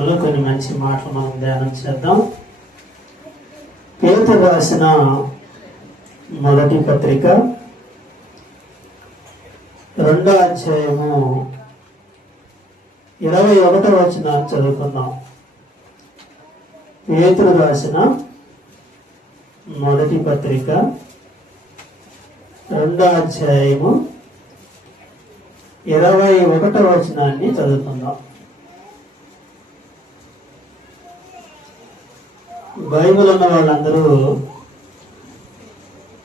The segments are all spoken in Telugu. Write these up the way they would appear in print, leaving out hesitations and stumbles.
వాక్యములో కొన్ని మంచి మాటలు మనం ధ్యానం చేద్దాం. పేతురు రాసిన మొదటి పత్రిక 2వ అధ్యాయము 21వ వచనాన్ని చదువుకుందాం. పేతురు రాసిన మొదటి పత్రిక 2వ అధ్యాయము 21వ వచనాన్ని చదువుకుందాం. బైబిల్ ఉన్న వాళ్ళందరూ,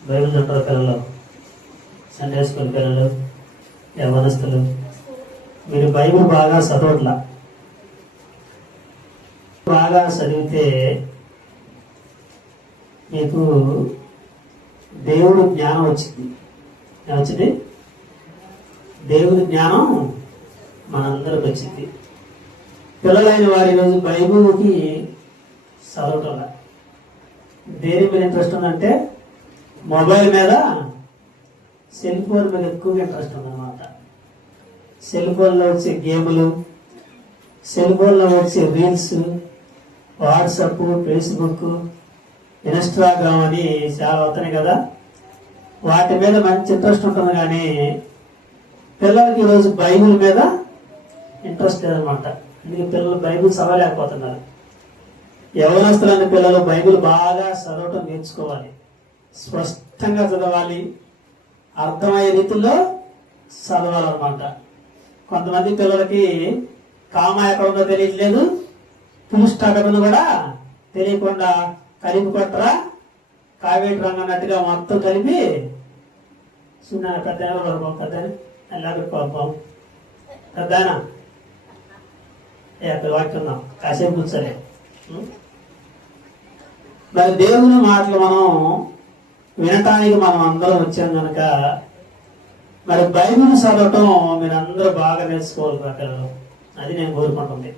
బైబిల్ ఉంటారు పిల్లలు, సండే స్కూల్ పిల్లలు, యవనస్తులు, మీరు బైబిల్ బాగా చదవట్లా. బాగా చదివితే మీకు దేవుడు జ్ఞానం వచ్చింది. ఏమొచ్చింది? దేవుడి జ్ఞానం మనందరికి వచ్చింది. పిల్లలైన వారి రోజు బైబిల్కి చదవటం దేని మీద ఇంట్రెస్ట్ ఉందంటే మొబైల్ మీద, సెల్ ఫోన్ మీద ఎక్కువగా ఇంట్రెస్ట్ ఉందన్నమాట. సెల్ ఫోన్లో వచ్చే గేములు, సెల్ ఫోన్లో వచ్చే రీల్స్, వాట్సాప్, ఫేస్బుక్, ఇన్స్టాగ్రామ్ అని చాలా అవుతున్నాయి కదా, వాటి మీద మంచి ఇంట్రెస్ట్ ఉంటుంది. కానీ పిల్లలకి ఈరోజు బైబిల్ మీద ఇంట్రెస్ట్ లేదనమాట. అందుకే పిల్లలు బైబిల్ చదవలేకపోతున్నారు. యవనస్తులైన పిల్లలు బైబిల్ బాగా చదవటం నేర్చుకోవాలి. స్పష్టంగా చదవాలి, అర్థమయ్యే రీతిలో చదవాలన్నమాట. కొంతమంది పిల్లలకి కామా ఎక్కడ ఉందో తెలియట్లేదు, పులు స్టాక్ ఉందో కూడా తెలియకుండా కలిపి కొట్టరా కావేటి రంగు అన్నట్టుగా మొత్తం కలిపి చిన్న పెద్ద కోపం పెద్దనా వాక్యం కాసేపు కూర్చోలే. మరి దేవుని మాటలు మనం వినటానికి మనం అందరం వచ్చాం కనుక మరి బైబిల్ చదవటం మీరందరూ బాగా నేర్చుకోవాలి పిల్లలు. అది నేను కోరుకుంటుంది.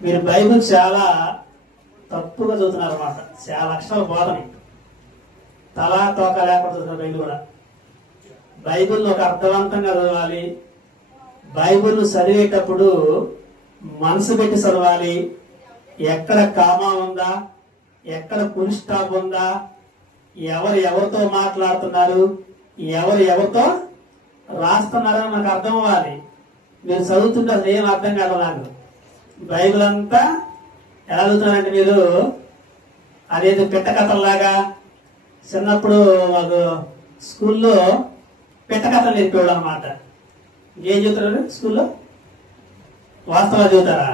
మీరు బైబిల్ చాలా తప్పుగా చదువుతున్నారు అన్నమాట. చాలా అక్షరాలు బోధని తలా తోక లేకుండా చదువుతున్నారు. బైబిల్ కూడా బైబిల్ని ఒక అర్థవంతంగా చదవాలి. బైబిల్ చదివేటప్పుడు మనసు పెట్టి చదవాలి. ఎక్కడ కామా ఉందా, ఎక్కడ ఫుల్ స్టాప్ ఉందా, ఎవరు ఎవరితో మాట్లాడుతున్నారు, ఎవరు ఎవరితో రాస్తున్నారని నాకు అర్థం అవ్వాలి. మీరు చదువుతుంటే అసలు ఏం అర్థం కాదు నాకు. బైబిల్ అంతా ఎలా చదువుతున్నారంటే మీరు అదేదో పిట్ట కథల్లాగా. చిన్నప్పుడు మాకు స్కూల్లో పిట్ట కథలు నేర్పేవాడు అనమాట. ఏం చదువుతారు స్కూల్లో? వాస్తవాలు చదువుతారా?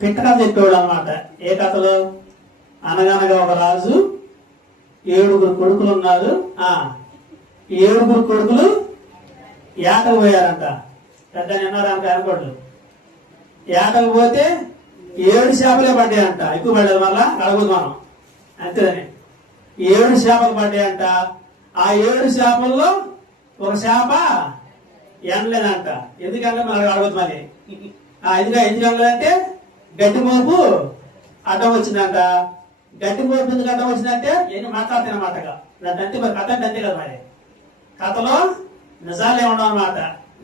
పిట్ట కథ చెప్పేవాడు అనమాట. ఏ కథలు? అనగనగా ఒక రాజు, 7 కొడుకులు ఉన్నారు. 7 కొడుకులు ఏటకు పోయారంట. పెద్ద నిన్నారంట అనుకోట్లు. ఏటకు పోతే 7 చేపలే పడ్డాయంట. ఎక్కువ పడ్డది మళ్ళా అడగదు మనం అంతేదని. 7 చేపలు పడ్డాయంట. ఆ 7 చేపల్లో ఒక చేప ఎండలేదంట. ఎందుకంటే మనకు అడగదు మరి. ఎందుకంటే గడ్డి మోపు అడ్డం వచ్చిందంట. గడ్డి మోపు ఎందుకు అడ్డం వచ్చిందంటే నేను మాట్లాడుతాను అన్నమాటగా. అంటే మరి కథ అంటే అంతే కదా. మరి కథలో నిజాలే ఉండవు అనమాట.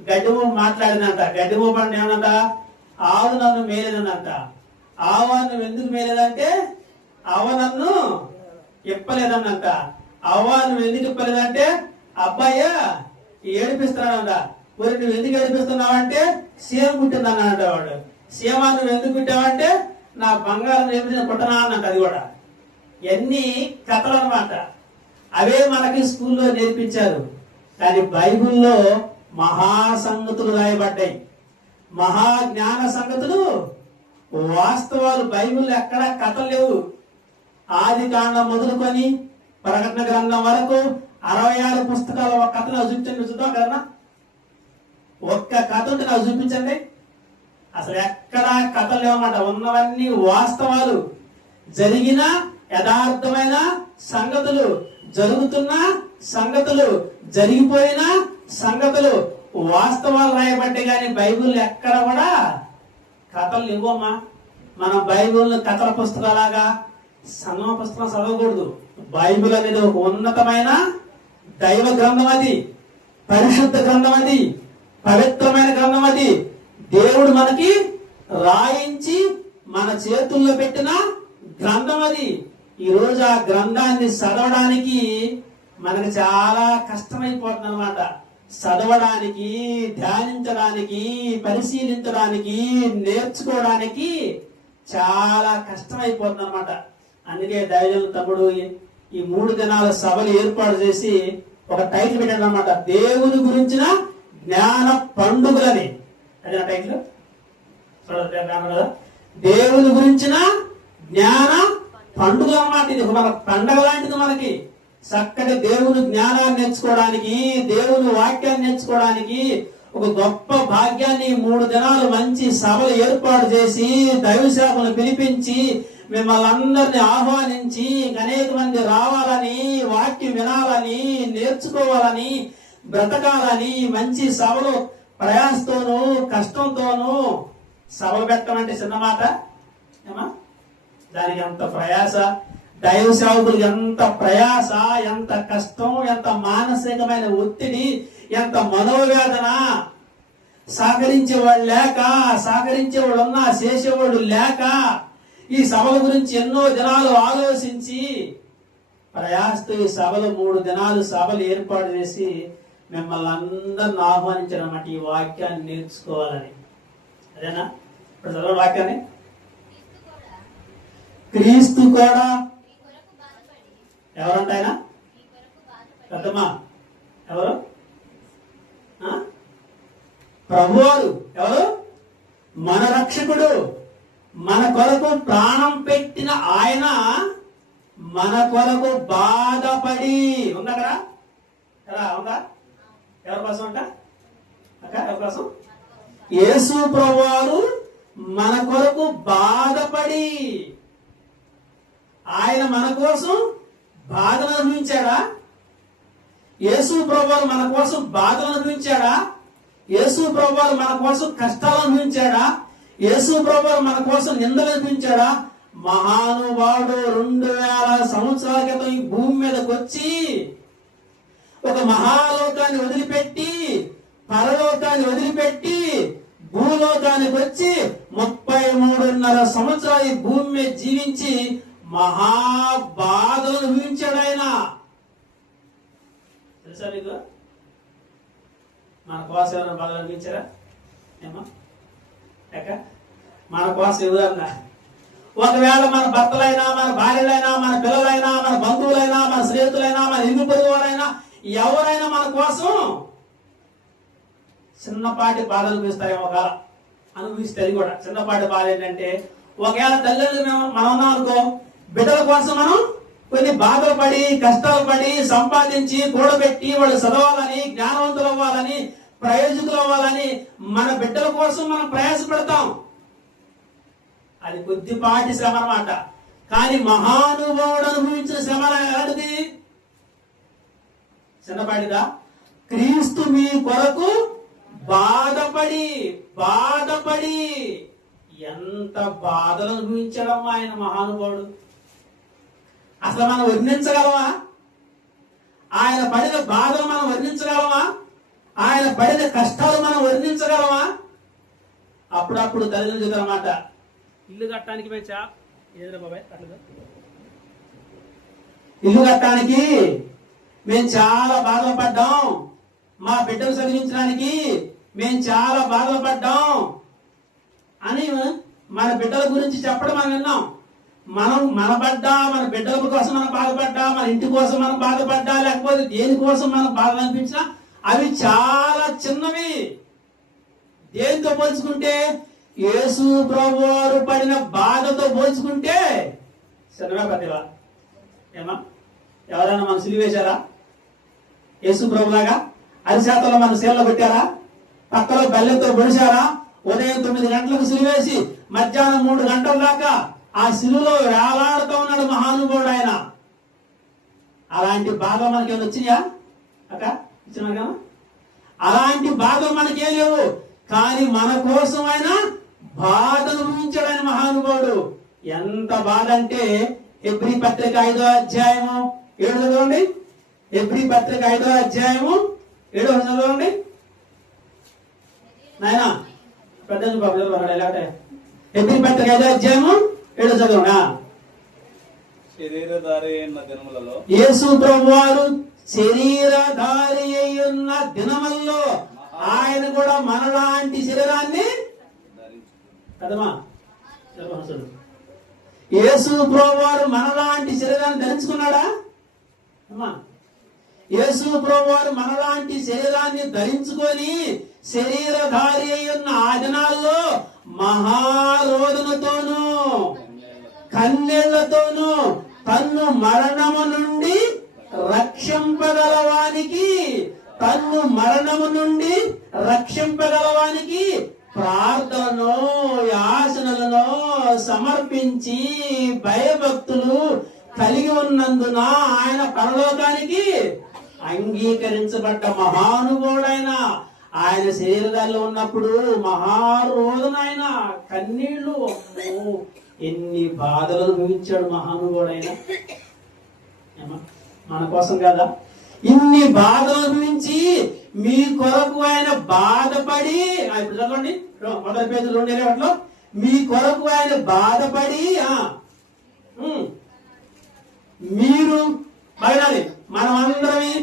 గడ్డి మోపు మాట్లాడిందంట. గడ్డి మోపు అంటే ఏమన్నంట, ఆవు నన్ను మేలేదనంట. ఆవు నువ్వు ఎందుకు మేలేదంటే అవ్వ నన్ను ఇప్పలేదన్నంట. అవ్వ నువ్వు ఎందుకు ఇప్పలేదంటే అబ్బాయి ఏడిపిస్తున్నాడంట. మరి నువ్వు ఎందుకు ఏడిపిస్తున్నావంటే సీఎం పుట్టిందన్నాడంట వాడు. సీమ నువ్వు ఎందుకు పుట్టావంటే నా బంగారం ఏమి పుట్టనా అన్నట్టు. అది కూడా ఎన్ని కథలు అనమాట. అవే మనకి స్కూల్లో నేర్పించారు. కానీ బైబిల్లో మహాసంగతులు రాయబడ్డాయి. మహాజ్ఞాన సంగతులు, వాస్తవాలు. బైబిల్లో ఎక్కడ కథలు లేవు. ఆది కాండం మొదలుకొని ప్రకటన గ్రంథం వరకు 66 పుస్తకాలు. ఒక కథ నాకు చూపించండి, చూద్దాం కదా. ఒక్క కథ ఉంటే నాకు చూపించండి. అసలు ఎక్కడ కథలు లేవన్నమాట. ఉన్నవన్నీ వాస్తవాలు, జరిగిన యథార్థమైన సంగతులు, జరుగుతున్న సంగతులు, జరిగిపోయిన సంగతులు, వాస్తవాలు రాయబట్టే గాని బైబిల్ ఎక్కడ కూడా కథలు ఇవ్వమ్మా. మనం బైబిల్ కథల పుస్తకాలాగా సన్న పుస్తకం చదవకూడదు. బైబిల్ అనేది ఒక ఉన్నతమైన దైవ గ్రంథం. అది పరిశుద్ధ గ్రంథం. అది పవిత్రమైన గ్రంథం. అది దేవుడు మనకి రాయించి మన చేతుల్లో పెట్టిన గ్రంథం అది. ఈ రోజు ఆ గ్రంథాన్ని చదవడానికి మనకు చాలా కష్టమైపోతుంది అనమాట. చదవడానికి, ధ్యానించడానికి, పరిశీలించడానికి, నేర్చుకోవడానికి చాలా కష్టమైపోతుంది అనమాట. అందుకే దైవజనుల తమ్ముడు ఈ 3 దినాల సభలు ఏర్పాటు చేసి ఒక టైటిల్ పెట్టాడు అనమాట, దేవుని గురించిన జ్ఞాన పండుగలని. అదే నా టైటిల్ కదా, దేవుని గురించిన జ్ఞాన పండుగ అన్నమాట. ఇది మన పండగ లాంటిది. మనకి చక్కటి దేవుని జ్ఞానాన్ని నేర్చుకోవడానికి, దేవుని వాక్యాన్ని నేర్చుకోవడానికి ఒక గొప్ప భాగ్యాన్ని 3 దినాలు మంచి సభలు ఏర్పాటు చేసి దైవ సేవకులను పిలిపించి మిమ్మల్ని అందరినీ ఆహ్వానించి అనేక మంది రావాలని, వాక్యం వినాలని, నేర్చుకోవాలని, బ్రతకాలని మంచి సభలు ప్రయాసతోనూ కష్టంతోనూ సభలు పెట్టడం అంటే చిన్న మాట ఏమా? దానికి ఎంత ప్రయాస, దైవ సేవకులకు ఎంత ప్రయాస, ఎంత కష్టం, ఎంత మానసికమైన ఒత్తిడి, ఎంత మనోవేదన. సహకరించేవాళ్ళు లేక, సహకరించేవాళ్ళు ఉన్నా చేసేవాళ్ళు లేక ఈ సభల గురించి ఎన్నో దినాలు ఆలోచించి ప్రయాసతో ఈ సభలు 3 దినాలు సభలు ఏర్పాటు చేసి మిమ్మల్ని అందరిని ఆహ్వానించడం ఈ వాక్యాన్ని నేర్చుకోవాలని. అదేనా? ఇప్పుడు చదవ వాక్యాన్ని. క్రీస్తు కూడా ఎవరంట ఆయన? పెద్దమ్మా ఎవరు? ప్రభువారు. ఎవరు? మన రక్షకుడు. మన కొరకు ప్రాణం పెట్టిన ఆయన మన కొరకు బాధపడి ఉందా కదా? ఉందా? ఎవరి కోసం అంట అక్క? ఎవరి కోసం? యేసు ప్రభువారు మన కొరకు బాధపడి. ఆయన మన కోసం బాధను అనుభవించాడా? యేసు ప్రభువారు మన కోసం బాధలు అనుభవించాడా? యేసు ప్రభువారు మన కోసం కష్టాలు అనుభవించాడా? యేసు ప్రభువారు మన కోసం నిందలు అనుభవించాడా? మహానుభావుడు 2000 సంవత్సరాల క్రితం ఈ భూమి మీదకి వచ్చి ఒక మహాలోకాన్ని వదిలిపెట్టి, పరలోకాన్ని వదిలిపెట్టి భూలోకానికి వచ్చి 33.5 సంవత్సరాలు ఈ భూమి మీద జీవించి మహాబాధలు అనుభవించాడు ఆయన. తెలుసా నీకు? మన కోసం ఏమైనా బాధలు అనిపించారా? ఏమో మన కోసం ఎవరన్నా ఒకవేళ మన భర్తలైనా, మన భార్యలైనా, మన పిల్లలైనా, మన బంధువులైనా, మన స్నేహితులైనా, మన ఇల్లు పొరుగు వారైనా ఎవరైనా మన కోసం చిన్నపాటి బాధలు అనిపిస్తారేమో. ఒక అనుభవిస్తే అది కూడా చిన్నపాటి బాధ ఏంటంటే, ఒకవేళ తల్లిదండ్రులు మనం ఉన్నాం అనుకో, బిడ్డల కోసం మనం కొన్ని బాధలు పడి, కష్టాలు పడి, సంపాదించి, కూడబెట్టి వాళ్ళు చదవాలని, జ్ఞానవంతులు అవ్వాలని, ప్రయోజకులు అవ్వాలని మన బిడ్డల కోసం మనం ప్రయాసపడతాం. అది కొద్దిపాటి శ్రమ అన్నమాట. కానీ మహానుభావుడు అనుభవించిన శ్రమ ఎలాంటిది? చిన్నపాటిదా? క్రీస్తు మీ కొరకు బాధపడి ఎంత బాధలు అనుభవించడం ఆయన మహానుభావుడు. అసలు మనం వర్ణించగలమా? ఆయన పడిన బాధలు మనం వర్ణించగలమా? ఆయన పడిన కష్టాలు మనం వర్ణించగలమా? అప్పుడప్పుడు తల్లిదండ్రులు అన్నమాట, ఇల్లు కట్టడానికి ఇల్లు కట్టడానికి మేము చాలా బాధలు పడ్డాం, మా బిడ్డలు చదివించడానికి మేము చాలా బాధలు పడ్డాం అని మన బిడ్డల గురించి చెప్పడం మనం విన్నాం. మనం మన బిడ్డల కోసం మనం బాధపడ్డా, మన ఇంటి కోసం మనం బాధపడ్డా, లేకపోతే దేనికోసం మనం బాధలు అనిపించినా అవి చాలా చిన్నవి. దేనితో పోల్చుకుంటే, యేసు ప్రభువారు పడిన బాధతో పోల్చుకుంటే చిన్నవా పెద్దవా? ఏమా? ఎవరైనా మనం సిలివేశారా? యేసు ప్రభులాగా అరిశాతలో మన శీలలో పెట్టారా? పక్కలో బెల్లంతో పొడిచారా? ఉదయం 9 గంటలకు సిలివేసి మధ్యాహ్నం 3 గంటల దాకా ఆ సిలువలో వేలాడుతూ ఉన్నాడు మహానుభావుడు ఆయన. అలాంటి బాధలు మనకి ఏమైనా వచ్చినాయా అక్క? ఇచ్చినా కదా? అలాంటి బాధలు మనకేం లేవు. కానీ మన కోసం ఆయన బాధ అనుభవించాడు ఆయన మహానుభావుడు. ఎంత బాధ అంటే, హెబ్రీ పత్రిక 5వ అధ్యాయము 7 చదవండి. హెబ్రీ పత్రిక 5వ అధ్యాయము 7 చదవండి. నాయన పెద్ద బాబు ఎలాంటి హెబ్రీ పత్రిక 5వ అధ్యాయము 7వ చదువునా. శరీరధారి అయిన దినములలో యేసు ప్రభువారు శరీరధారి అయ్యున్న దినముల్లో ఆయన కూడా మనలాంటి శరీరాన్ని కదమా. యేసు ప్రభువారు మనలాంటి శరీరాన్ని ధరించుకున్నాడా అమ్మా? యేసు ప్రభువారు మనలాంటి శరీరాన్ని ధరించుకొని శరీరధారి అయ్యున్న ఆ దినాల్లో మహారోదనతోనూ కన్నీళ్లతోనూ తన్ను మరణము నుండి రక్షింపగలవానికి ప్రార్థనను యాచనలను సమర్పించి భయభక్తులు కలిగి ఉన్నందున ఆయన పరలోకానికి అంగీకరించబడ్డ మహానుభావుడైన ఆయన శరీరాల్లో ఉన్నప్పుడు మహారోదన ఆయన కన్నీళ్లు ఎన్ని బాధలు అనుభవించాడు మహానుభావుడైన. మన కోసం కదా ఇన్ని బాధలు అనుభవించి మీ కొరకు ఆయన బాధపడి, ఇప్పుడు చదవండి 1 పేజీలో 2 మీ కొరకు ఆయన బాధపడి మీరు బయలాలి. మనమందరమి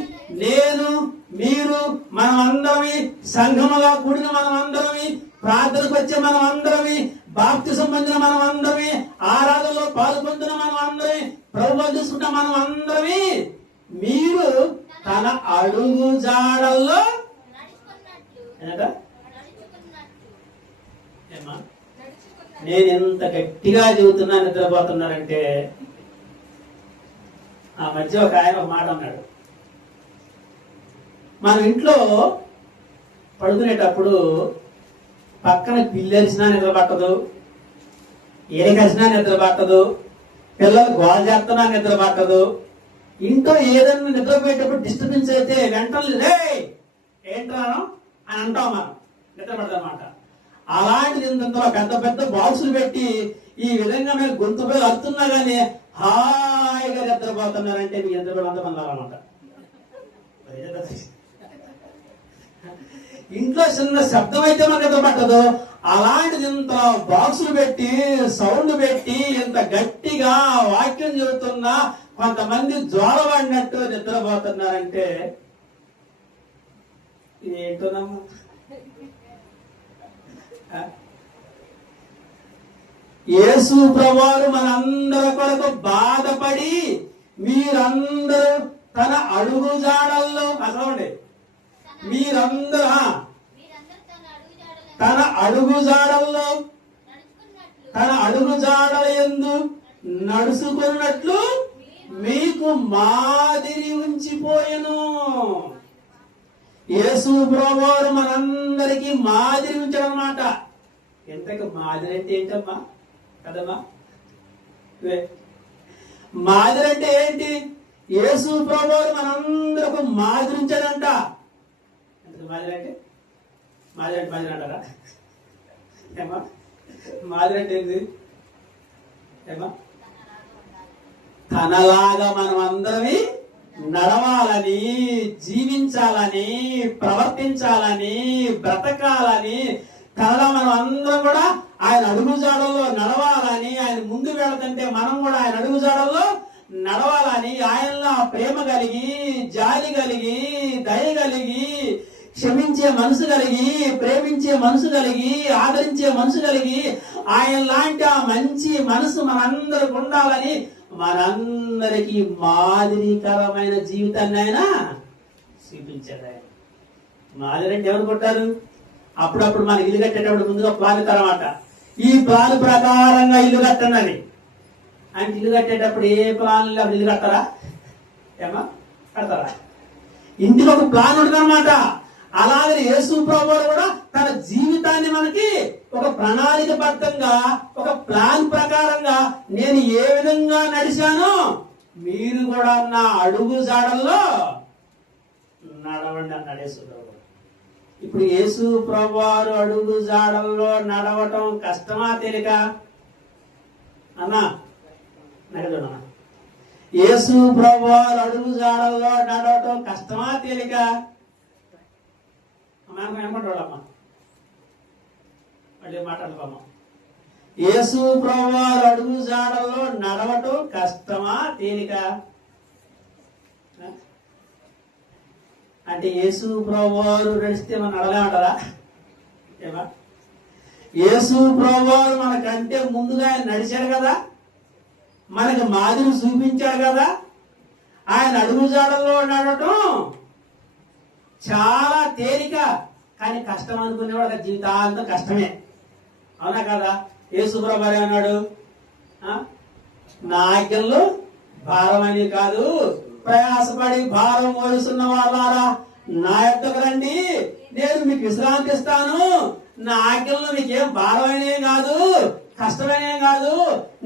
మనమందరమి సంఘముగా కూడిన మనమందరమి ప్రార్థనకు వచ్చే మనమందరమి బాప్తిసం పొందిన మనమందరమి ఆరాధనలో పాల్పొందిన మనమందరమి ప్రభువు చూసుకుంట మనమందరమి మీరు తన అడుగు జాడల్లో నేను ఎంత గట్టిగా చెబుతున్నా నిద్రపోతున్నారంటే ఆ మధ్య ఒక ఆయన ఒక మాట అన్నాడు. మన ఇంట్లో పడుకునేటప్పుడు పక్కన పిల్లరిసినా నిద్ర పట్టదు, ఏకసినా నిద్ర పట్టదు, పిల్లలు గోల చేస్తున్నా నిద్ర పట్టదు. ఇంట్లో ఏదన్నా నిద్రపోయేటప్పుడు డిస్టర్బెన్స్ అయితే వెంటనే ఏంటాను అని అంటాం మనం, నిద్ర పడదన్నమాట. అలాంటిది ఇంతలో పెద్ద పెద్ద బాక్సులు పెట్టి ఈ విధంగా మీరు గొంతుపై అరుతున్నా గానీ హాయిగా నిద్రపోతున్నారంటే మీ నిద్రపోవడం అంత మందాలన్నమాట. ఇంట్లో చిన్న శబ్దం అయితే మనకు నిద్ర పట్టదు, అలాంటిది ఇంత బాక్సులు పెట్టి సౌండ్ పెట్టి ఇంత గట్టిగా వాక్యం చెబుతున్నా కొంతమంది జ్వాలపడినట్టు నిద్రపోతున్నారంటే ఇది ఏంటోనమ్మా. యేసు ప్రభువారు మనందరి కొరకు బాధపడి మీరందరూ తన అడుగు జాడల్లో అసలు మీరందరూ తన అడుగు జాడల్లో తన అడుగు జాడల యందు నడుచుకున్నట్లు మీకు మాదిరి ఉంచిపోయెను. యేసు ప్రభువారు మనందరికీ మాదిరి ఉంచాడనమాట. ఎంతకు మాదిరి అంటే ఏంటమ్మా కదమ్మా? మాదిరి అంటే ఏంటి? యేసు ప్రభువారు మనందరకు మాదిరి ఉంచాడంట. ఎంతకు మాదిరి అంటే మాదిరి అంటారా ఏమా? మాదిరి అంటే ఏంటి ఏమా? తనలాగా మనం అందరమే నడవాలని, జీవించాలని, ప్రవర్తించాలని, బ్రతకాలని, తనలా మనం అందరం కూడా ఆయన అడుగుజాడల్లో నడవాలని, ఆయన ముందు వెళతంటే మనం కూడా ఆయన అడుగుజాడల్లో నడవాలని, ఆయనలో ప్రేమ కలిగి, జాలి కలిగి, దయ కలిగి, క్షమించే మనసు కలిగి, ప్రేమించే మనసు కలిగి, ఆదరించే మనసు కలిగి, ఆయన లాంటి ఆ మంచి మనసు మనందరికి ఉండాలని మనందరికీ మాదిరికరమైన జీవితాన్ని ఆయన చూపించాడు. ఆయన మాదిరి అంటే ఎవరు కొట్టారు? అప్పుడప్పుడు మన ఇల్లు కట్టేటప్పుడు ముందుగా ప్లాన్ ఇస్తారన్నమాట. ఈ ప్లాన్ ప్రకారంగా ఇల్లు కట్టండి అని. అంటే ఇల్లు కట్టేటప్పుడు ఏ ప్లాన్ ఇల్లు కడతారా ఏమా? కడతారా? ఇంటికి ఒక ప్లాన్ ఉంటుంది అనమాట. అలాగే యేసు ప్రభువు కూడా తన జీవితాన్ని మనకి ఒక ప్రణాళికబద్ధంగా, ఒక ప్లాన్ ప్రకారంగా నేను ఏ విధంగా నడిచానో మీరు కూడా నా అడుగు జాడల్లో నడవండి అన్నాడు యేసు ప్రభు. ఇప్పుడు యేసు ప్రభువారు అడుగు జాడల్లో నడవటం కష్టమా తేలిక అన్నా? నడవనా? యేసు ప్రభువారు అడుగు జాడల్లో నడవటం కష్టమా తేలిక? ఏమంటాడమ్మా? మళ్ళీ మాట్లాడుకోమ్మా. యేసు ప్రభువారు అడుగు జాడల్లో నడవటం కష్టమా తేలిక? అంటే యేసు ప్రభువారు నడిస్తే మనం నడలేమంటారా? ఏమా? యేసు ప్రభువారు మనకంటే ముందుగా ఆయన నడిచాడు కదా, మనకు మాదిరి చూపించాడు కదా. ఆయన అడుగు జాడల్లో నడవటం చాలా తేలిక, కానీ కష్టం అనుకునేవాడు జీవితాంతం కష్టమే. అవునా కదా? యేసు ప్రభువారు అన్నాడు, నా ఆజ్ఞలు భారమని కాదు, ప్రయాసపడి భారం మోస్తున్న వాళ్ళారా నా యొద్దకు రండి, నేను మీకు విశ్రాంతి ఇస్తాను. నా ఆజ్ఞల్లో మీకేం భారమైనవి కాదు, కష్టమైనవి కాదు,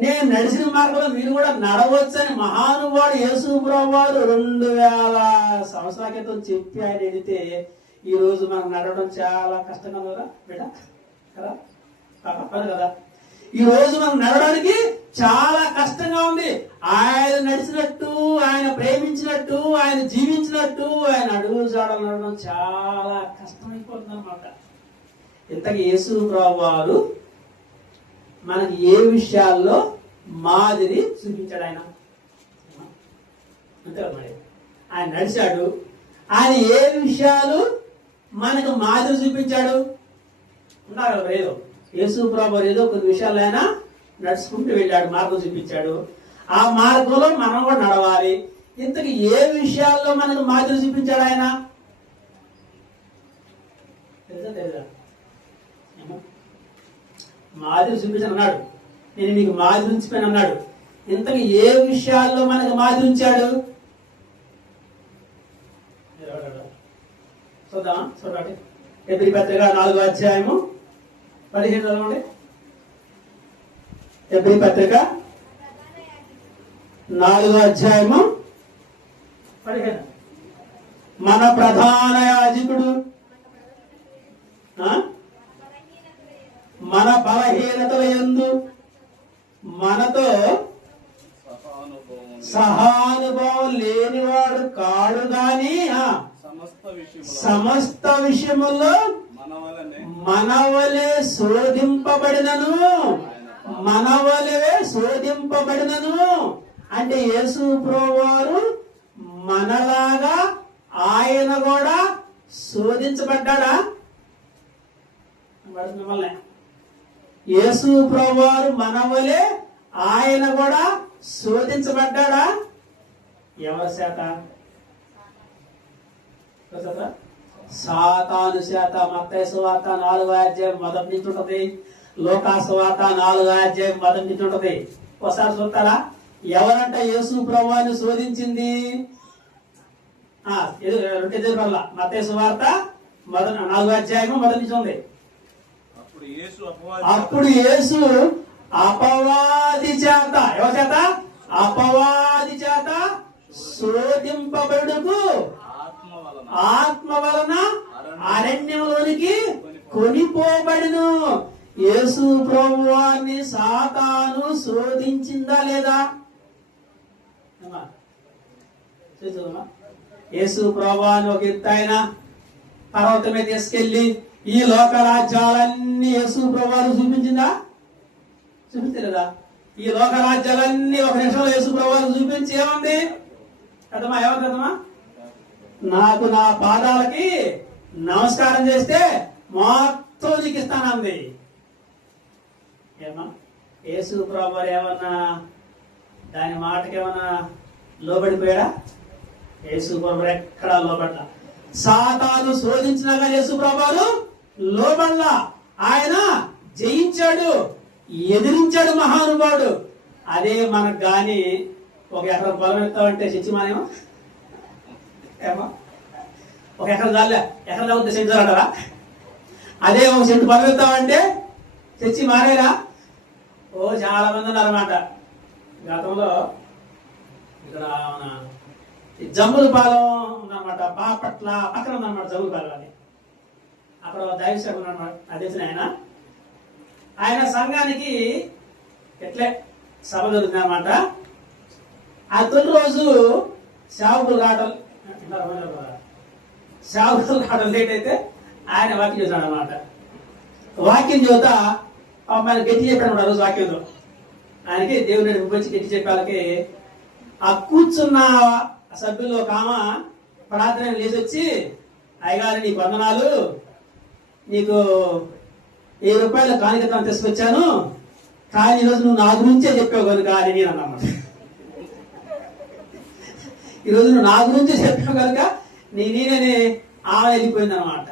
నేను నడిచిన మార్గంలో మీరు కూడా నడవచ్చని మహానుభావుడు యేసు ప్రభువారు 2000 సంవత్సరాల క్రితం చెప్పి ఆయన వెళితే ఈ రోజు మనం నడవడం చాలా కష్టంగా కదా బిడ్డ కదా, తప్పదు కదా. ఈ రోజు మనం నడవడానికి చాలా కష్టంగా ఉంది. ఆయన నడిచినట్టు, ఆయన ప్రేమించినట్టు, ఆయన జీవించినట్టు ఆయన అడుగు జాడలు నడవడం చాలా కష్టమైపోతుంది అన్నమాట. ఇంతకీ యేసు ప్రభువారు మనకి ఏ విషయాల్లో మాదిరి చూపించాడు? ఆయన అంతే కదా. మరి ఆయన నడిచాడు, ఆయన ఏ విషయాలు మనకు మాదిరి చూపించాడు? ఉన్నారు కదా ఏదో యేసు ప్రభువారు ఏదో కొన్ని విషయాలు ఆయన నడుచుకుంటూ వెళ్ళాడు, మార్గం చూపించాడు. ఆ మార్గంలో మనం కూడా నడవాలి. ఇంతకు ఏ విషయాల్లో మనకు మాదిరి చూపించాడు ఆయన? తెలుసా? మాదిరి చూపించాను అన్నాడు, నేను మీకు మాదిరి ఉంచిపోయాను అన్నాడు. ఇంతకు ఏ విషయాల్లో మనకు మాదిరి ఉంచాడు? చూడండి ఎబ్రీ పత్రిక 4వ అధ్యాయము 15 చదవండి. ఎబ్రీ పత్రిక 4వ అధ్యాయము 15. మన ప్రధాన యాజకుడు మన బలహీనతల యందు మనతో సహానుభావం లేనివాడు కాడు గాని సమస్త విషయములో మనవలే శోధింపబడినను. అంటే యేసు ప్రభువారు మనలాగా ఆయన కూడా శోధించబడ్డా? మిమ్మల్ని యేసు ప్రభువారు మనవలే ఆయన కూడా శోధించబడ్డా? ఎవరి చేత? సాతాను చేత. మత్తయి సువార్త 4వ అధ్యాయం 1 నుంచి ఉంటది, లూకా సువార్త 4వ అధ్యాయం 1 నుంచి ఉంటది. ఒకసారి చూస్తారా? ఎవరంట యేసు ప్రభువాన్ని శోధించింది? మత్తయి సువార్త 4వ అధ్యాయం 1 నుంచి ఉంది. అప్పుడు యేసు అపవాది చేత, ఎవరి చేత? అపవాది చేత శోధింపబడుటకు ఆత్మ వలన అరణ్యంలోనికి కొనిపోబడిను. యేసు ప్రభువాన్ని సాతాను శోధించిందా లేదా? యేసు ప్రభువాన్ని ఒక ఎత్తైన పర్వతమే తీసుకెళ్లి ఈ లోక రాజ్యాలన్నీ యేసు ప్రభువారు చూపించిందా? చూపించలేదా? ఈ లోక రాజ్యాలన్నీ ఒక నిమిషంలో యేసు ప్రభువారు చూపించి ఏముంది కదమ్మా? ఏమంది కదమ్మా? నాకు నా పాదాలకి నమస్కారం చేస్తే మొత్తం నీకు ఇస్తానంది. ఏమా యేసు ప్రభువారు ఏమన్నా దాని మాటకి ఏమన్నా లోబడిపోయాడా? యేసు ప్రభువారు ఎక్కడా లోబడ్డా. సాతాను శోధించినా కానీ యేసు ప్రభువారు లోబడ్లా. ఆయన జయించాడు, ఎదిరించాడు మహానుభావుడు. అదే మనకు గాని ఒక ఎకరం పొలం ఎత్తామంటే చిచ్చిమానేమో ఏమో ఒక ఎకరం చాలే, ఎకరం తగ్గితే సెంటు అంటారా? అదే ఒక సెంటు పొలం ఎత్తామంటే తెచ్చి మారేరా? ఓ చాలా మంది ఉన్నారన్నమాట. గతంలో ఇక్కడ మన జమ్ములపాలెం ఉందన్నమాట, బాపట్ల పక్కన ఉందన్నమాట జమ్ములపాలెం అని. అక్కడ దైవసేవ ఉన్నాడన్నమాట. అదే ఆయన సంఘానికి ఎట్లే సభ జరుగుతుంది అన్నమాట. ఆ తొలి రోజు సేవకులు రావడం లేట్ అయితే ఆయన వాక్యం చూసాడు అన్నమాట. వాక్యం చూత ఆయన గట్టి చెప్పాడు ఆ రోజు వాక్యంలో. ఆయనకి దేవుని వచ్చి గట్టి చెప్పాలకి ఆ కూర్చున్న సభ్యుల్లో ఒక ఆమె ప్రార్థన లేచి వచ్చి, అయ్యగారు నీకు వందనాలు, నీకు 1000 రూపాయల కానుకతను తీసుకొచ్చాను, కానీ ఈరోజు నువ్వు నా గురించే చెప్పావు కనుక అని నేను అన్నమాట. ఈరోజు నువ్వు నా గురించే చెప్పావు కనుక నేనే ఆమె వెళ్ళిపోయింది అనమాట.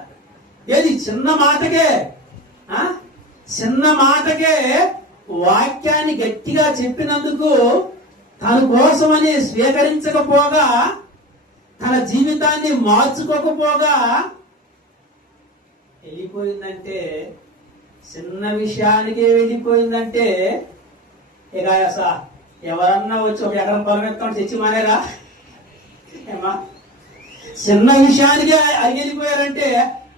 ఏది చిన్న మాటకే వాక్యాన్ని గట్టిగా చెప్పినందుకు తన కోసమని స్వీకరించకపోగా, తన జీవితాన్ని మార్చుకోకపోగా వెళ్ళిపోయిందంటే, చిన్న విషయానికే వెళ్ళిపోయిందంటే ఇక ఎవరన్నా వచ్చి ఒక ఎకరం పొలం ఎత్తామని తెచ్చి మానేరా ఏమా? చిన్న విషయానికే అలిగిపోయారంటే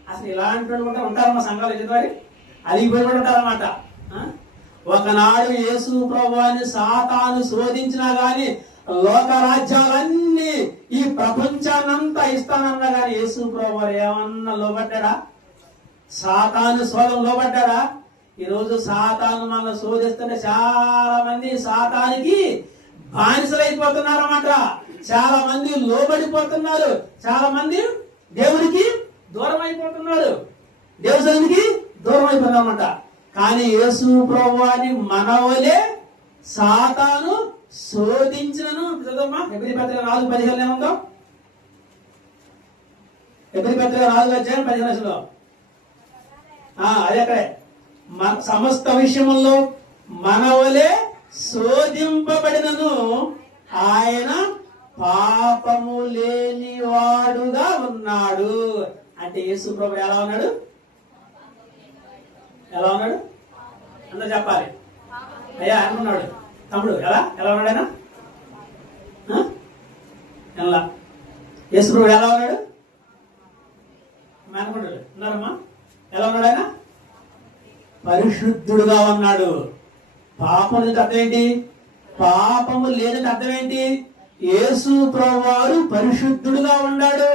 అసలు ఇలాంటి వాళ్ళు కూడా ఉంటారు మా సంఘాలు వెళ్ళిన వారి అలిగిపోయి కూడా ఉంటారన్నమాట. ఒకనాడు యేసు ప్రభువుని సాతాను శోధించినా గాని, లోక రాజ్యాలన్నీ ఈ ప్రపంచాన్నంతా ఇస్తానన్నా గాని యేసు ప్రభువు ఏమన్నా లోబడ్డా? సాతాను శోధం లోబడ్డా? ఈరోజు సాతాను మనల్ని శోధిస్తుంటే చాలా మంది సాతానికి బానిసలైపోతున్నారు అన్నమాట. చాలా మంది లోబడిపోతున్నారు, చాలా మంది దేవునికి దూరం అయిపోతున్నారు, దేవునికి దూరం అయిపోతున్నారు అన్నమాట. కానీ యేసు ప్రభువుని మనవలే సాతాను శోధించినను. చదవమ్మా, హెబ్రీ పత్రిక 4:15 ఏముందో? హెబ్రీ పత్రిక 4:15 అదే అక్కడే సమస్త విషయముల్లో మనవలే శోధింపబడినను ఆయన పాపము లేని వాడుగా ఉన్నాడు. అంటే యేసు ప్రభు ఎలా ఉన్నాడు? అందరూ చెప్పాలి. అయ్యా అనుకున్నాడు తమ్ముడు, ఎలా ఉన్నాడైనా? ఎలా యేసు ప్రభు ఎలా ఉన్నాడు? అనుకుంటాడు ఉన్నారమ్మా. ఎలా ఉన్నాడు ఆయన? పరిశుద్ధుడుగా ఉన్నాడు. పాపం అర్థం ఏంటి? పాపము లేదంటే అర్థం ఏంటి? యేసు ప్రభువారు పరిశుద్ధుడుగా ఉన్నాడు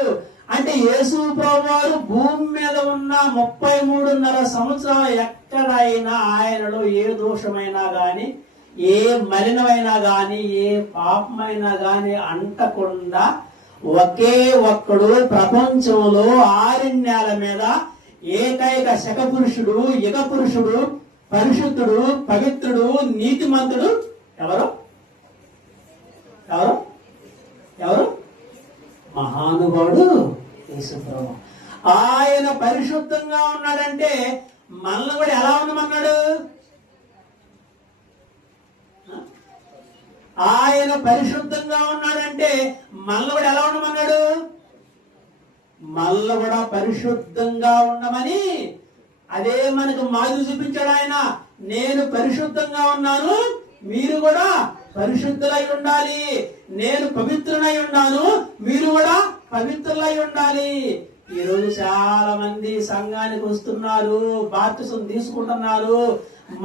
అంటే యేసు ప్రభువారు భూమి మీద ఉన్న 33.5 సంవత్సరాలు ఎక్కడైనా ఆయనలో ఏ దోషమైనా గాని, ఏ మలినమైనా గాని, ఏ పాపమైనా గాని అంటకుండా ఒకే ఒక్కడు ప్రపంచంలో ఆరణ్యాల మీద ఏకైక శకపురుషుడు, యుగ పురుషుడు, పరిశుద్ధుడు, పవిత్రుడు, నీతిమంతుడు ఎవరు? మహానుభావుడు యేసు ప్రభు. ఆయన పరిశుద్ధంగా ఉన్నాడంటే మనల్ని కూడా ఎలా ఉండమన్నాడు? ఆయన పరిశుద్ధంగా ఉన్నాడంటే మనల్ని కూడా ఎలా ఉండమన్నాడు? మనల్ని కూడా పరిశుద్ధంగా ఉండమని అదే మనకు మాది చూపించాడు ఆయన. నేను పరిశుద్ధంగా ఉన్నాను, మీరు కూడా పరిశుద్ధులై ఉండాలి. నేను పవిత్రులై ఉన్నాను, మీరు కూడా పవిత్రులై ఉండాలి. ఈరోజు చాలా మంది సంఘానికి వస్తున్నారు, బాప్తిసం తీసుకుంటున్నారు,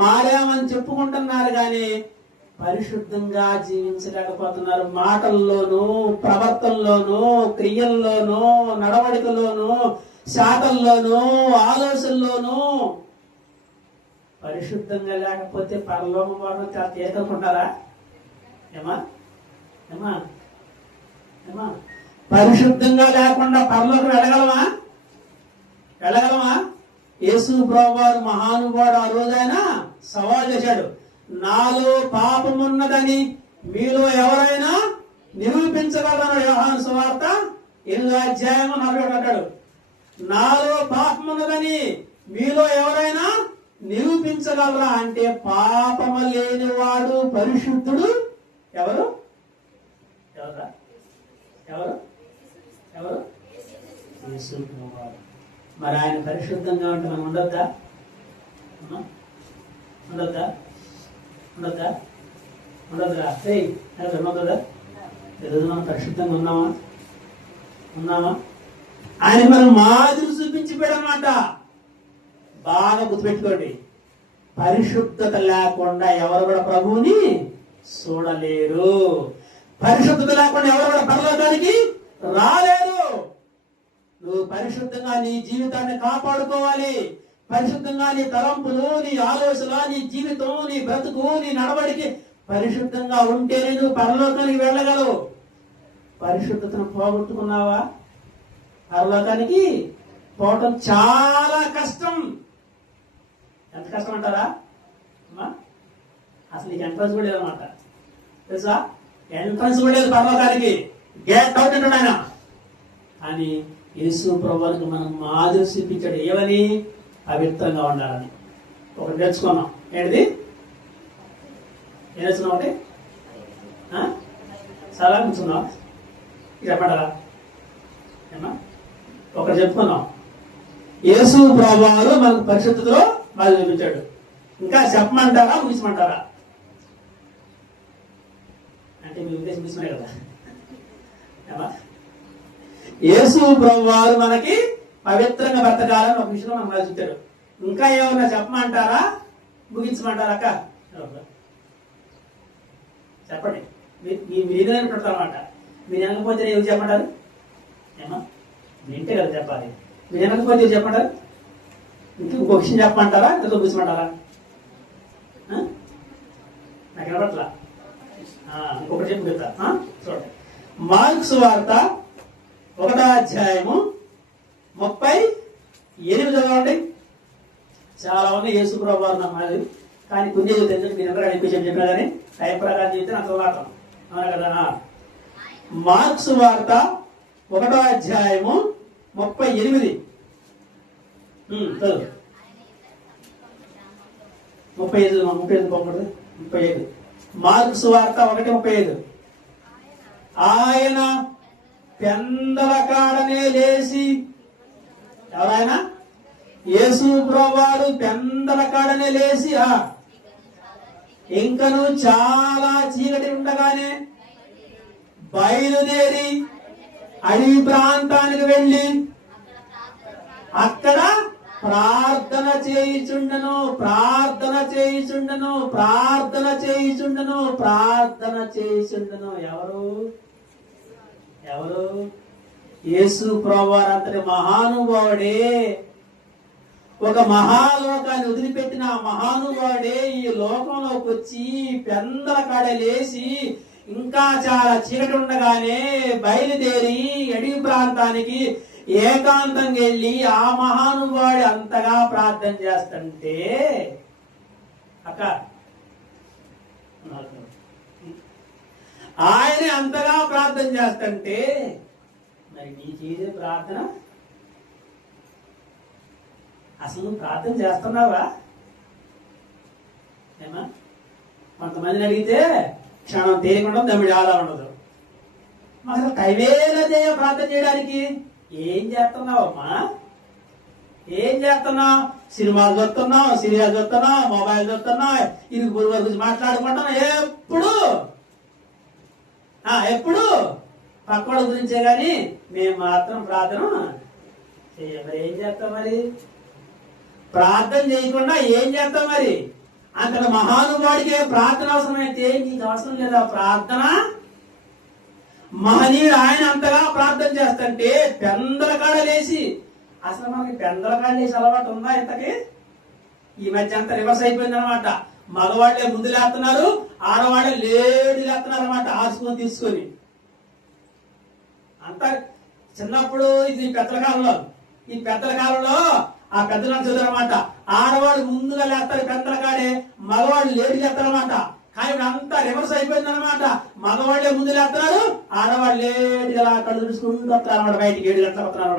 మారామని చెప్పుకుంటున్నారు, కానీ పరిశుద్ధంగా జీవించలేకపోతున్నారు. మాటల్లోనూ, ప్రవర్తనలోనూ, క్రియల్లోనూ, నడవడికలోనూ, శాతల్లోనూ, ఆలోచనలోనూ పరిశుద్ధంగా లేకపోతే పరలోకం వారు చాలా తేలికకుంటారా? ఏమా పరిశుద్ధంగా లేకుండా పరలోకం వెళ్ళగలమా? యేసు ప్రభువారు మహానుభావుడు ఆ రోజైనా సవాల్ చేశాడు. నాలో పాపమున్నదని మీలో ఎవరైనా నిరూపించగలరని యోహాను సువార్త 8:40 అంటాడు. నాలో పాపమున్నదని మీలో ఎవరైనా నిరూపించగలరా అంటే పాపము లేనివాడు పరిశుద్ధుడు ఎవరు? యేసు ప్రభువారు. మరి ఆయన పరిశుద్ధంగా ఉంటే మనం ఉండొద్దా? ఉండొద్దా? ఈరోజు మనం పరిశుద్ధంగా ఉన్నామా? ఆయన మనం మాదిరి చూపించిపోయాడన్నమాట. బాగా గుర్తుపెట్టుకోండి, పరిశుద్ధత లేకుండా ఎవరు కూడా ప్రభువుని చూడలేరు. పరిశుద్ధత లేకుండా ఎవరు కూడా పరలోకానికి రాలేరు. నువ్వు పరిశుద్ధంగా నీ జీవితాన్ని కాపాడుకోవాలి. పరిశుద్ధంగా నీ తలంపులు, నీ ఆలోచన, నీ జీవితం, నీ బ్రతుకు, నీ నడవడికి పరిశుద్ధంగా ఉంటేనే నువ్వు పరలోకానికి వెళ్ళగలవు. పరిశుద్ధతను పోగొట్టుకున్నావా, పరలోకానికి పోవటం చాలా కష్టం. ఎంత కష్టం అంటారా? అసలు నీకు ఎంట్రన్స్ కూడా లేదన్నమాట, తెలుసా? ఎంట్రన్స్ కూడా లేదు పరలోకానికి. గెట్ అవుట్ అంటాడు ఆయన. అని యేసు ప్రభువుకి మనం మాదిరి చూపించాడు. ఏమని? పవిత్రంగా ఉండాలని. ఒకటి నేర్చుకున్నాం. ఏంటిది? ఏం నేర్చుకున్నాం? ఒకటి చాలా కూర్చున్నాం. చెప్పంటారా? ఏమా ఒకటి చెప్పుకున్నాం. యేసు ప్రభువు మనకు పరిశుద్ధతలో బాగా చూపించాడు. ఇంకా చెప్పమంటారా, ముగించమంటారా? అంటే మీ ఉద్దేశం తీసుకునే కదా. యేసు ప్రభువు మనకి పవిత్రంగా బ్రతకాలని ఒక విషయంలో మనం రాసిచ్చాడు. ఇంకా ఏమన్నా చెప్పమంటారా, ముగించమంటారా? అక్క చెప్పండి. మీరు పెడతారన్నమాట. మీరు అనకపోతే ఎవరు చెప్పమంటారు? ఏమా వింటే కదా చెప్పాలి. మీరు అనకపోతే ఎవరు చెప్పమంటారు? ఇంకో విషయం చెప్పమంటారా, ఇంకో ముగించమంటారా? నాకు వినపట్లా. ఇంకొకటి చెప్పు కదా. చూడండి, మార్కు సువార్త 1వ అధ్యాయము 38 చదవండి. చాలా మంది యేసు ప్రభువు వారు నమ్మాలి, కానీ కొంచెం చెప్తే మీరు ఎవరు ఎక్కువ చెప్పినా కానీ టైం ప్రకారం చెప్తే నాకు చదవటం. అవునా కదా? మార్కు సువార్త 1వ అధ్యాయము 38 చదువు. 35 మార్కు సువార్త 1:35. ఆయన పెందల కాడనే లేచి, ఎవరైనా యేసు ప్రభువారు పెందల కాడనే లేచి ఇంకను చాలా చీకటి ఉండగానే బయలుదేరి అడవి ప్రాంతానికి వెళ్ళి అక్కడ ప్రార్థన చేయుచుండెను. ఎవరు? యేసు ప్రభువారు అంతటి మహానుభావుడే, ఒక మహాలోకాన్ని వదిలిపెట్టిన మహానుభావుడే ఈ లోకంలోకి వచ్చి పెందల కాడ లేచి ఇంకా చాలా చీకటి ఉండగానే బయలుదేరి అడవి ప్రాంతానికి ఏకాంతంగా వెళ్ళి ఆ మహానుభావుడు అంతగా ప్రార్థన చేస్తుంటే, అక్క ఆయన అంతగా ప్రార్థన చేస్తుంటే మరి నీ చేసే ప్రార్థన, అసలు నువ్వు ప్రార్థన చేస్తున్నావా? ఏమా కొంతమందిని అడిగితే క్షణం తేలికుండా దమ్మిడి ఆదా ఉండదు. అసలు టైమేలా ప్రార్థన చేయడానికి. ఏం చేస్తున్నావమ్మా? ఏం చేస్తున్నావు? సినిమాలు చూస్తున్నావు, సీరియల్ చూస్తున్నావు, మొబైల్ చూస్తున్నావు, ఇది గురువు గురించి మాట్లాడుకుంటున్నావు. ఎప్పుడు పక్కవాళ్ళ గురించే గాని మేము మాత్రం ప్రార్థన మరి ఏం చేస్తాం? మరి ప్రార్థన చేయకుండా ఏం చేస్తాం? మరి అంతటి మహానుభావుడికి ప్రార్థన అవసరమైతే నీకు అవసరం లేదా ప్రార్థన? మహనీయుడు ఆయన అంతగా ప్రార్థన చేస్తుంటే పెందల కాడ లేచి, అసలు మనకి పెందల కాడ లేచి అలవాటు ఉందా ఇంతకి? ఈ మధ్య అంత రివర్స్ అయిపోయింది అనమాట. మగవాళ్లే ముందు లేస్తున్నారు, ఆడవాళ్లే లేడీ లేస్తున్నారు అనమాట. ఆసుకొని తీసుకొని అంత చిన్నప్పుడు ఇది పెద్దల కాలంలో, ఈ పెద్దల కాలంలో ఆ పెద్దలు చదువుతారన్నమాట. ఆడవాళ్ళు ముందుగా లేస్తారు పెద్దల కాడే, మగవాళ్ళు లేడీ లేస్తారన్నమాట. కానీ ఇప్పుడు అంతా రివర్స్ అయిపోయింది అనమాట. మగవాళ్లే ముందు లేస్తున్నారు, ఆడవాళ్ళు లేడీగా కళ్ళు చూసుకుంటూ వస్తారు అనమాట. బయటికి 7 గంటలకు వస్తున్నారు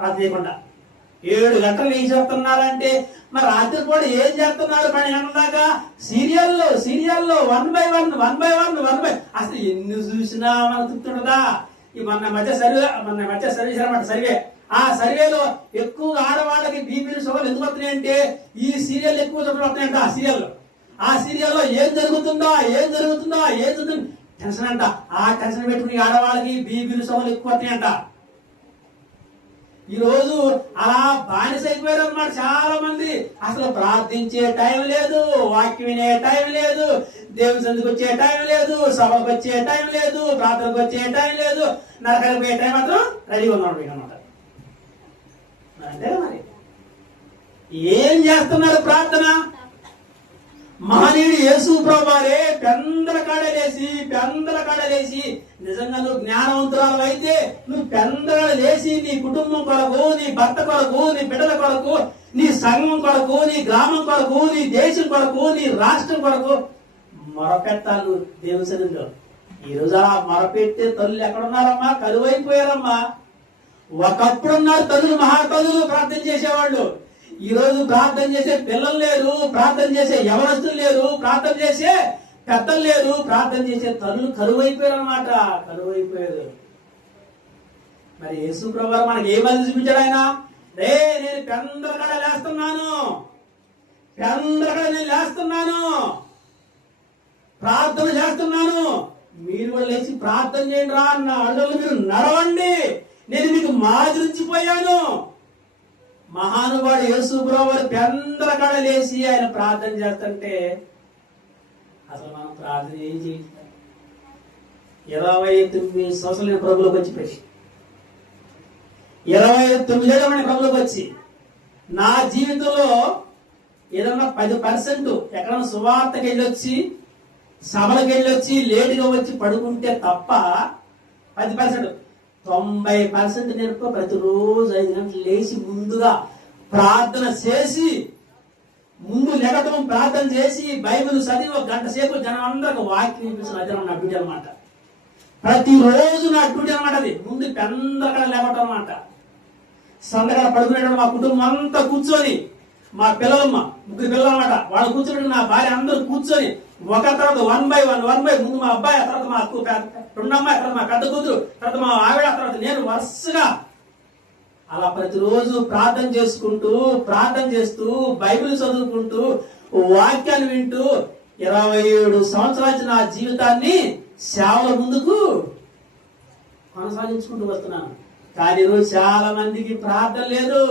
రాత్రి చేయకుండా. 7 గంటలు ఏం చేస్తున్నారంటే మరి రాత్రి కూడా ఏం చేస్తున్నారు? 12 గంటల దాకా సీరియల్లో 1 by 1 అసలు ఎన్ని చూసినా మనకు తృప్తుండదా? ఈ మొన్న మధ్య సర్వీస్ అనమాట, సర్వే. ఆ సర్వేలో ఎక్కువగా ఆడవాళ్ళకి బీపీలు షుగర్లు ఎందుకు వస్తున్నాయంటే ఈ సీరియల్ ఎక్కువ వస్తున్నాయంట. ఆ సీరియల్లో ఏం జరుగుతుందో టెన్షన్ అంట. ఆ టెన్షన్ పెట్టుకుని ఆడవాళ్ళకి బీపీలు షుగర్లు ఎక్కువ వస్తున్నాయంట. ఈ రోజు అలా బానిస అయిపోయారు అన్నమాట చాలా మంది. అసలు ప్రార్థించే టైం లేదు, వాక్యం వినే టైం లేదు, దేవుని సందుకు వచ్చే టైం లేదు, సభకు వచ్చే టైం లేదు, ప్రార్థనకు వచ్చే టైం లేదు, నరకానికి పోయే టైం మాత్రం రెడీగా ఉన్నాడు అనమాట. అంటే మరి ఏం చేస్తున్నారు ప్రార్థన? మహనీయుడు యేసు ప్రభువారే పెందల కాడలేసి నిజంగా నువ్వు జ్ఞానవంతురాలు అయితే నువ్వు పెందల లేచి నీ కుటుంబం కొరకు, నీ భర్త కొరకు, నీ బిడ్డల కొరకు, నీ సంఘం కొరకు, నీ గ్రామం కొరకు, నీ దేశం కొరకు, నీ రాష్ట్రం కొరకు మొరపెట్టాలి దేవుని సన్నిధిలో. ఈ రోజు ఆ మొరపెట్టే తల్లులు ఎక్కడున్నారమ్మా? కరువైపోయారమ్మా. ఒకప్పుడు ఉన్నారు తల్లులు, మహాతల్లులు ప్రార్థన చేసేవాళ్ళు. ఈ రోజు ప్రార్థన చేసే పిల్లలు లేరు, ప్రార్థన చేసే యవనస్తులు లేరు, ప్రార్థన చేసే పెద్దలు లేరు, ప్రార్థన చేసే తల్లులు కరువైపోయారు అన్నమాట. కరువైపోయారు. మరి యేసు ప్రభువు మనకి ఏ మధ్య చూపించాడు? ఆయన నేను పెందలకడ లేస్తున్నాను, ప్రార్థన చేస్తున్నాను, మీరు కూడా లేచి ప్రార్థన చేయండి రా అన్న అడుగులు మీరు నడవండి, నేను మీకు మాదిరించిపోయాను. మహానుభావుడు యేసు ప్రభువు పెందల కాడ లేచి ఆయన ప్రార్థన చేస్తుంటే అసలు మనం ప్రార్థన ఏం చేయాలి? 29 సంవత్సరాలు నేను ప్రభులోకి వచ్చి పెట్టి 29 ఏళ్ళ ప్రభులోకి వచ్చి నా జీవితంలో ఏదన్నా 10% ఎక్కడన్నా సువార్తకి వెళ్ళొచ్చి, సభలకు వెళ్ళొచ్చి లేటుగా వచ్చి పడుకుంటే తప్ప 10%, 90% నేను ప్రతిరోజు 5 గంటలు లేచి ముందుగా ప్రార్థన చేసి, ముందు లెగటం ప్రార్థన చేసి బైబిల్ చదివి 1 గంట సేపు జనం అందరికి వాక్యం వినిపిస్తున్న అది నా డ్యూటీ అనమాట. ప్రతిరోజు నా డ్యూటీ అనమాట. అది ముందు పెందకడ లేవటం అనమాట. సందకడ పడుకునేటప్పుడు మా కుటుంబం అంతా కూర్చొని, మా పిల్లలమ్మ 3 పిల్లలు అనమాట, వాళ్ళు కూర్చొని నా భార్య అందరూ కూర్చొని ఒక తర్వాత 1 by 1 ముందు మా అబ్బాయి, ఆ తర్వాత మా రెండమ్మాయి, తర్వాత మా పెద్ద కూతురు, తర్వాత మా ఆవిడ, తర్వాత నేను వరుసగా అలా ప్రతిరోజు ప్రార్థన చేస్తూ బైబిల్ చదువుకుంటూ వాక్యాన్ని వింటూ 27 సంవత్సరాల నా జీవితాన్ని సేవల ముందుకు కొనసాగించుకుంటూ వస్తున్నాను. కానీ ఈరోజు చాలా మందికి ప్రార్థన లేదు,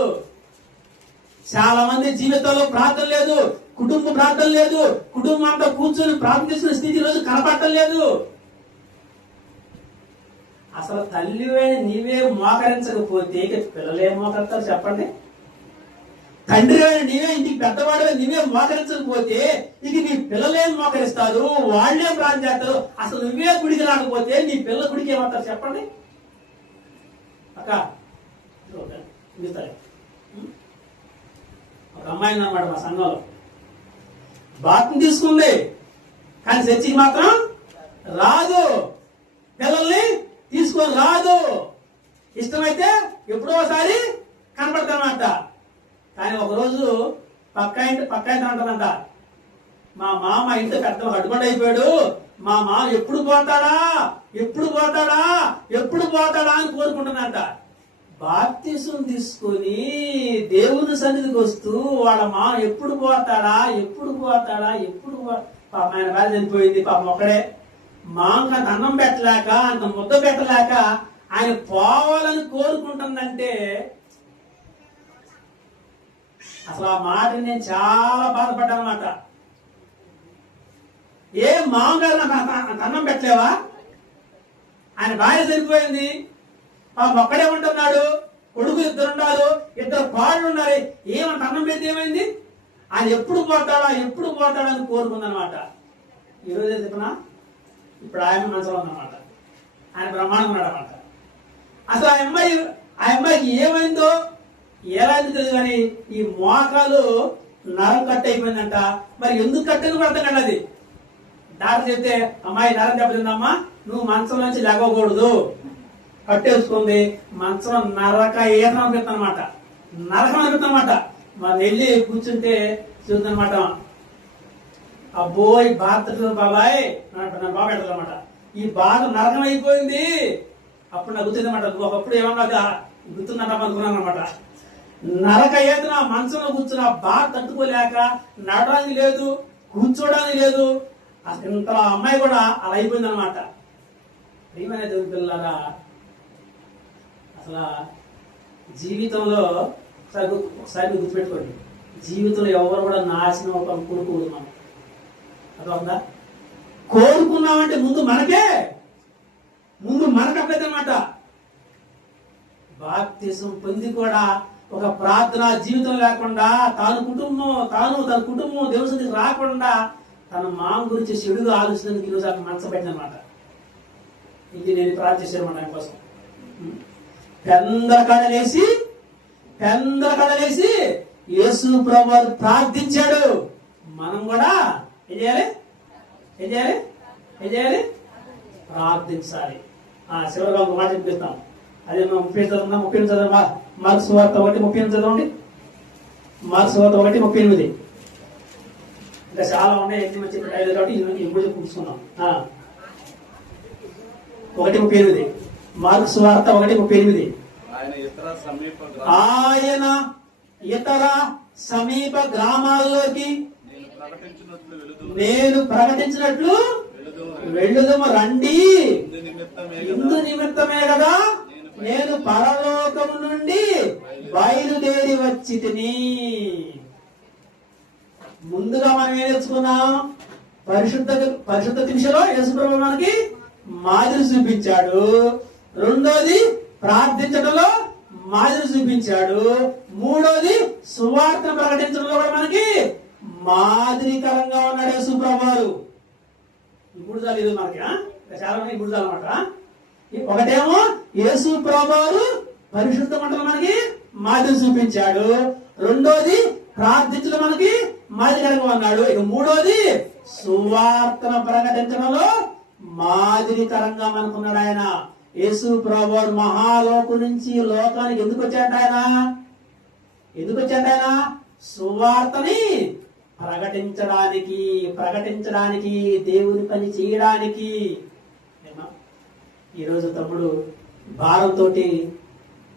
చాలా మంది జీవితంలో ప్రార్థన లేదు, కుటుంబ ప్రార్థన లేదు, కుటుంబం అంతా కూర్చొని ప్రార్థన చేసిన స్థితి రోజు కనపడటం లేదు. అసలు తల్లివే నీవే మోకరించకపోతే పిల్లలే మోకరిస్తారు చెప్పండి? తండ్రి నీవే ఇంటికి పెద్దవాడే నీవే మోకరించకపోతే ఇక నీ పిల్లలే మోకరిస్తారు, వాళ్లే ప్రార్థన చేస్తారు. అసలు నువ్వే గుడికి రాకపోతే నీ పిల్లల గుడికి ఏమంటారు చెప్పండి? అక్క ఒక అమ్మాయి అన్నమాట మా సంఘంలో, బాప్తిసం తీసుకుంది కానీ చర్చికి మాత్రం రాదు, పిల్లల్ని తీసుకొని రాదు. ఇష్టమైతే ఎప్పుడో ఒకసారి కనపడతానంట. కానీ ఒకరోజు పక్క ఇంటి అంటదంట, మా మామ ఇంటి పెద్ద అడ్డుబండ అయిపోయాడు, మా మామ ఎప్పుడు పోతాడా అని కోరుకుంటున్నాంట. బాప్తిసం తీసుకొని దేవుని సన్నిధికి వస్తూ వాళ్ళ మామ ఎప్పుడు పోతాడా ఆయన బాధ చనిపోయింది పాపం ఒక్కడే. మామకు అంత అన్నం పెట్టలేక, అంత ముద్ద పెట్టలేక ఆయన పోవాలని కోరుకుంటుందంటే అసలు ఆ మాట నేను చాలా బాధపడ్డాను అన్నమాట. ఏ మామగారు నాకు అంత అన్నం పెట్టలేవా? ఆయన భార్య చనిపోయింది, పాపం ఒక్కడే ఉంటున్నాడు, కొడుకు 2 ఉన్నారు, 2 పాళ్ళు ఉన్నారు, ఏమంత అన్నం పెడితే ఏమైంది? ఆయన ఎప్పుడు పోతాడా అని కోరుకుందనమాట. ఈరోజు చెప్పినా ఇప్పుడు ఆయన మనసులో ఉందన్నమాట, ఆయన బ్రహ్మాండం ఉన్నాడు అనమాట. అసలు ఆ అమ్మాయికి ఏమైందో ఎలా తెలియదు కానీ ఈ మోకాలు నరం కట్ అయిపోయిందంట. మరి ఎందుకు కట్టని అర్థం కాదు. అది డాక్టర్ చెప్తే అమ్మాయి నరం దెబ్బతిందమ్మా, నువ్వు మంచం నుంచి లేవకూడదు, కట్టేసుకుంది. మంచం నరకం అనిపిస్తుందన్నమాట. మరి వెళ్ళి కూర్చుంటే చూద్దనమాట, అబ్బోయ్ బాధ బాబాయ్ నన్ను బాగా పెడతానమాట, ఈ బాధ నరకం అయిపోయింది. అప్పుడు నాకు గుర్తుందన్నమాట. నువ్వు ఒకప్పుడు ఏమన్నా గుర్తుందంటాం అనుకున్నాను అనమాట. నరక ఏదైన మనసులో కూర్చున్న బాధ తట్టుకోలేక నడడానికి లేదు, కూర్చోడానికి లేదు. అసలు ఇంత అమ్మాయి కూడా అలా అయిపోయింది అనమాట. ప్రియమైన దేవుని పిల్లలారా, అసలు జీవితంలో ఒకసారి గుర్తుపెట్టుకోండి, జీవితంలో ఎవరు కూడా నాశనం ఒక కోరుకోదు. మనం అర్థమవుతుందా? కోరుకున్నామంటే ముందు మనకప్పైతే అనమాట. బాప్తిసం పొంది కూడా ఒక ప్రార్థనా జీవితం లేకుండా తన కుటుంబం దేవుని సన్నిధికి రాకుండా తన మామ గురించి చెడుగా ఆలోచించడానికి ఈరోజు ఆమె మనసబెట్టిన అనమాట. ఇది నేను ప్రార్థన చేశాను ఆయన కోసం. పెందల కడలేసి యేసు ప్రభువు ప్రార్థించాడు. మనం కూడా ఏం చేయాలి? ప్రార్థించాలి. చివరిగా ఒక మాట చెప్పిస్తాం. అదే మనం 30 చదవమా? మార్క్స్ వార్త 1:38 చదవండి. మార్క్స్ వార్త 1:38. ఇంకా చాలా ఉన్నాయి, ఎన్ని మంచి ఐదు కాబట్టి ఇప్పుడు కూర్చుకున్నాం. 1:38 మార్క్స్ వార్త 1:38. ఆయన ఇతర సమీప గ్రామాల్లోకి నేను ప్రకటించినట్లు వెళ్ళుదము రండి. ఇందు నిమిత్తమే కదా నేను పరలోకము నుండి బయలుదేరి వచ్చి తిని. ముందుగా మనం ఏం నేర్చుకున్నాం? పరిశుద్ధ దిశలో యేసుప్రభువు మనకి మాదిరి చూపించాడు. రెండోది ప్రార్థించడంలో మాదిరి చూపించాడు. మూడోది సువార్త ప్రకటించడంలో కూడా మనకి మాదిరికరంగా ఉన్నాడు యేసుప్రభువు. ఈ 3 సార్లు ఇది మనకి చాలా మంది 3 సార్లు అన్నమాట. ఒకటేమో యేసు ప్రభువు పరిశుద్ధ మంటలు మనకి మాదిరి చూపించాడు. రెండోది ప్రార్థించడం మనకి మాదిరికరంగా ఉన్నాడు. ఇక మూడోది సువార్తను ప్రకటించడంలో మాదిరికరంగా మనకున్నాడు ఆయన. యేసు ప్రభువు మహాలోకు నుంచి లోకానికి ఎందుకు వచ్చాడు ఆయన? సువార్తని ప్రకటించడానికి దేవుని పని చేయడానికి. ఈరోజు తమ్ముడు భారంతో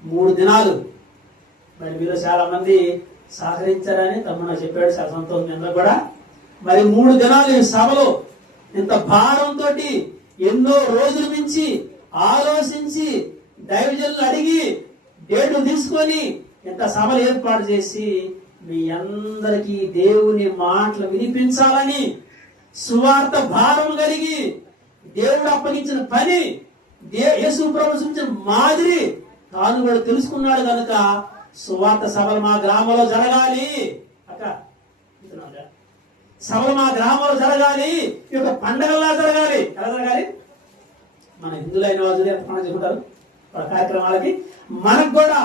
3 దినాలు మరి మీరు చాలా మంది సహకరించారని తమ్ముడు చెప్పాడు. చాలా సంతోషం అందరూ కూడా. మరి 3 దినాలు ఈ సభలో ఇంత భారంతో ఎన్నో రోజుల నుంచి ఆలోచించి దైవజనులు అడిగి డేట్లు తీసుకొని ఇంత సభలు ఏర్పాటు చేసి మీ అందరికీ దేవుని మాటలు వినిపించాలని సువార్త భారం కలిగి దేవుడు అప్పగించిన పని యేసు ప్రభువు చూపించిన మాదిరి తాను కూడా తెలుసుకున్నాడు కనుక సువార్త సభలు మా గ్రామంలో జరగాలి. సభలు మా గ్రామంలో జరగాలి. ఈ యొక్క పండగల్లా జరగాలి. ఎలా జరగాలి? మన హిందువులైన వాళ్ళు ఎంత పండుగ చేసుకుంటారు వాళ్ళ కార్యక్రమాలకి. మనకు కూడా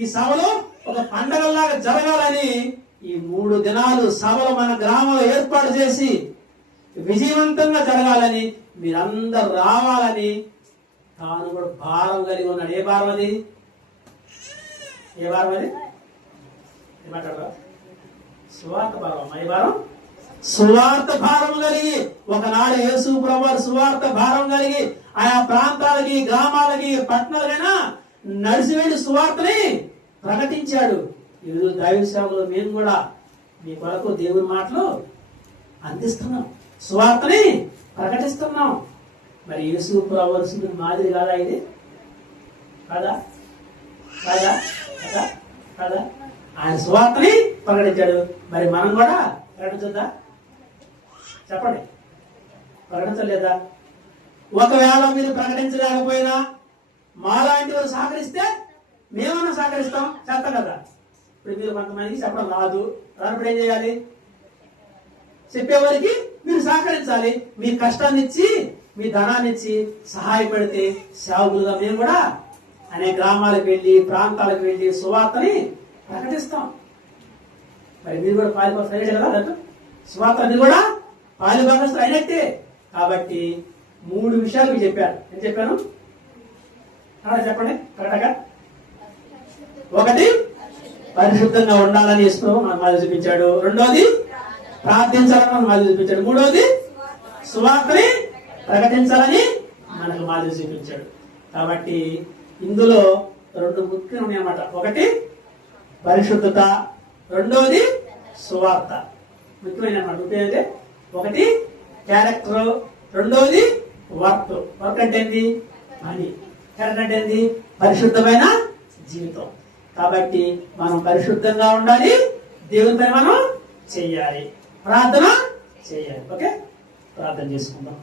ఈ సభలో ఒక పండగల్లాగా జరగాలని ఈ 3 దినాలు సభలు మన గ్రామంలో ఏర్పాటు చేసి విజయవంతంగా జరగాలని మీరందరూ రావాలని తాను కూడా భారం కలిగి ఉన్నాడు. ఏ భారం అది? ఏమంటారు? సువార్త భారం. ఏ భారం? సువార్త భారం కలిగి ఒకనాడు యేసు ప్రభువు సువార్త భారం కలిగి ఆయా ప్రాంతాలకి, గ్రామాలకి, పట్టణాలకైనా నడిచి వెళ్ళి సువార్తని ప్రకటించాడు. ఈరోజు దైవ సేవకులు మేము కూడా మీ కొరకు దేవుని మాటలు అందిస్తున్నాం, సువార్తని ప్రకటిస్తున్నాం. మరి యేసు ప్రభువు మాదిరి కాదా ఇది? కాదా? ఆయన సువార్తని ప్రకటించాడు. మరి మనం కూడా ప్రకటించద్దా? చెప్పండి, ప్రకటించలేదా? ఒకవేళ మీరు ప్రకటించలేకపోయినా మాలాంటి వారు సహకరిస్తే మేమన్నా సహకరిస్తాం, చేస్తాం కదా. ఇప్పుడు మీరు కొంతమందికి చెప్పడం రాదు, రానప్పుడు ఏం చేయాలి? చెప్పేవారికి మీరు సహకరించాలి. మీ కష్టాన్ని ఇచ్చి, మీ ధనాన్ని ఇచ్చి సహాయపడితే సేవకులుగా మేము కూడా అనేక గ్రామాలకు వెళ్ళి, ప్రాంతాలకు వెళ్ళి సువార్తని ప్రకటిస్తాం. మరి మీరు కూడా పాలిభాగస్తులు అయినట్టే కదా. సువార్త మీరు కూడా పాలిభాగస్తులు అయినట్టే. కాబట్టి 3 విషయాలు మీకు చెప్పాను. ఏం చెప్పాను? చెప్పండి కరెక్ట్గా. 1, పరిశుద్ధంగా ఉండాలని యేసు మనకు మాదిరి చూపించాడు. 2వది ప్రార్థించాలని మనకు మాదిరి చూపించాడు. 3వది సువార్తని ప్రకటించాలని మనకు మాదిరి చూపించాడు. కాబట్టి ఇందులో 2 ముఖ్యం ఉన్నాయన్నమాట. 1 పరిశుద్ధత, 2వది సువార్త. ముఖ్యమైన ముఖ్యమైనది 1 క్యారెక్టర్, 2వది వర్క్. వర్క్ అంటే ఏంటి? పని. క్యారెక్టర్ అంటే ఏంటి? పరిశుద్ధమైన జీవితం. కాబట్టి మనం పరిశుద్ధంగా ఉండాలి, దేవుని పని మనం చెయ్యాలి, ప్రార్థన చేయాలి. ఓకే, ప్రార్థన చేసుకుందాం.